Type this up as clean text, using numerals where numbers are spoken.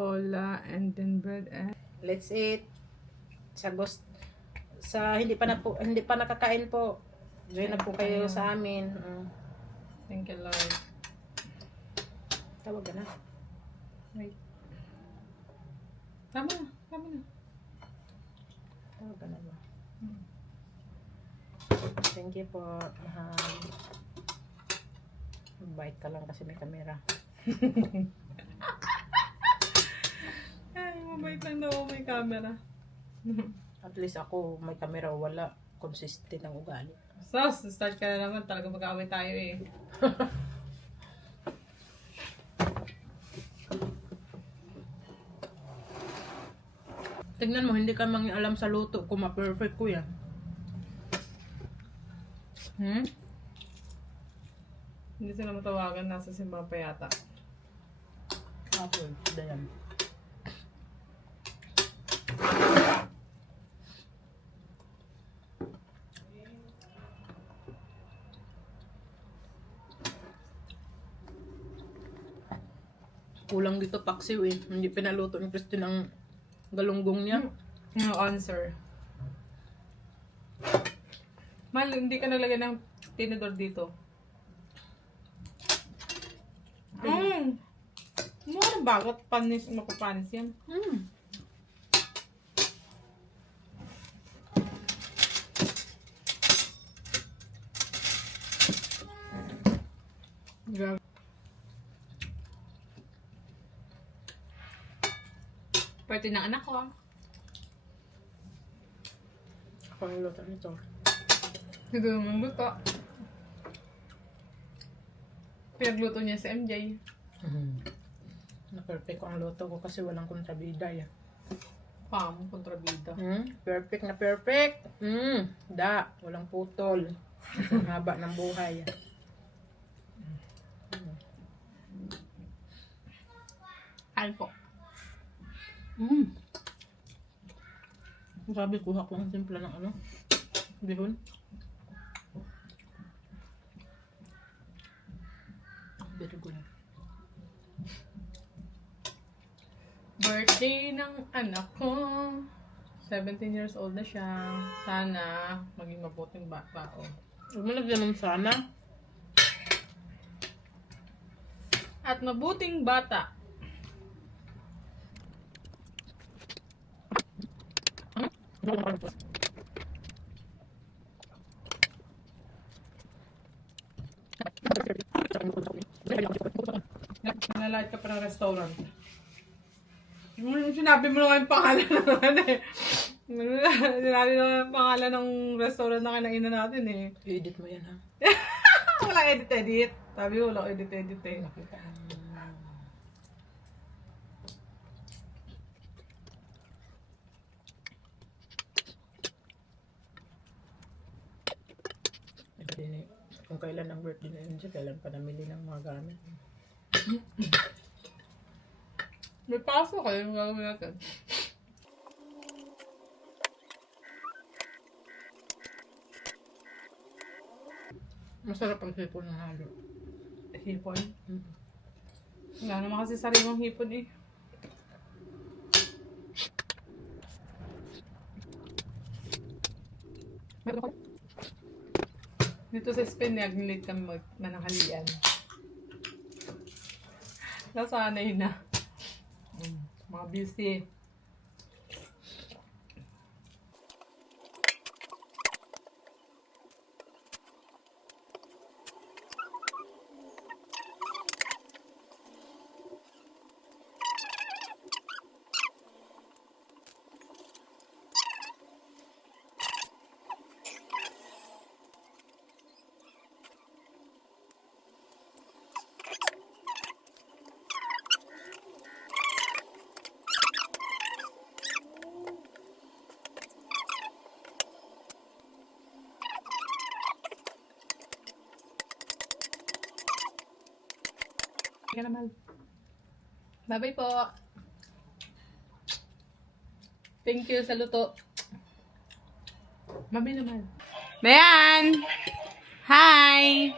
cola, and then bread and... Let's eat. Sa hindi pa nakakain po. Join na po kayo sa amin. Thank you, Lord. Tawag ka na. Wait. Tama na. Tawag ka na ba? Thank you po. Bait ka lang kasi may camera. Ay, mabait lang daw may camera. At least ako, may camera o wala. Consistent ang ugali. Sos, start ka na naman. Talaga mag-away tayo eh. Tingnan mo, hindi ka alam sa luto kung ma-perfect ko yan. Hindi sila matawagan. Nasa simbahan pa yata. Ako, dayan. Kulang dito paksiw eh. Hindi pinaluto ni Christine ang galunggong niya. No answer. Mal, hindi ka nalagay ng tinidor dito. Ano bagat? Panis, mapapanis yan. Grabe. Pwede ng anak ko. Ako ang luto nito. Siguro magluto. Pinagluto niya si MJ. Na-perfect ko ang luto ko kasi walang kontrabida yan. Kontrabida. Perfect na perfect. Walang putol. Ang haba ng buhay. Kain po. Sabi, kuha ko ang simple ng bihon. Very good. Birthday ng anak ko. 17 years old na siya. Sana maging mabuting bata. Huwag mo lagyan ng sana. At mabuting bata. Nalalait ka pa ng restaurant. Sinabi mo na yung pangalan ng Sinabi mo na yung pangalan ng restaurant na kinainan natin eh. I-edit mo yan ha. Walang edit-edit. Sabi ko, walang edit-edit eh. Kung kailan ang birthday na yun siya, kailan pa namili ng mga gamit. May paso kayo yung gagawin natin. Masarap ang hipon ng halo. Hipon? Wala naman kasi sariwang hipon eh. Dito sa Spain, nag-late kami mananghalian. Nasanay na. Mga busy. Ka naman. Bye-bye po. Thank you sa luto. Bye-bye naman. Bayan! Hi!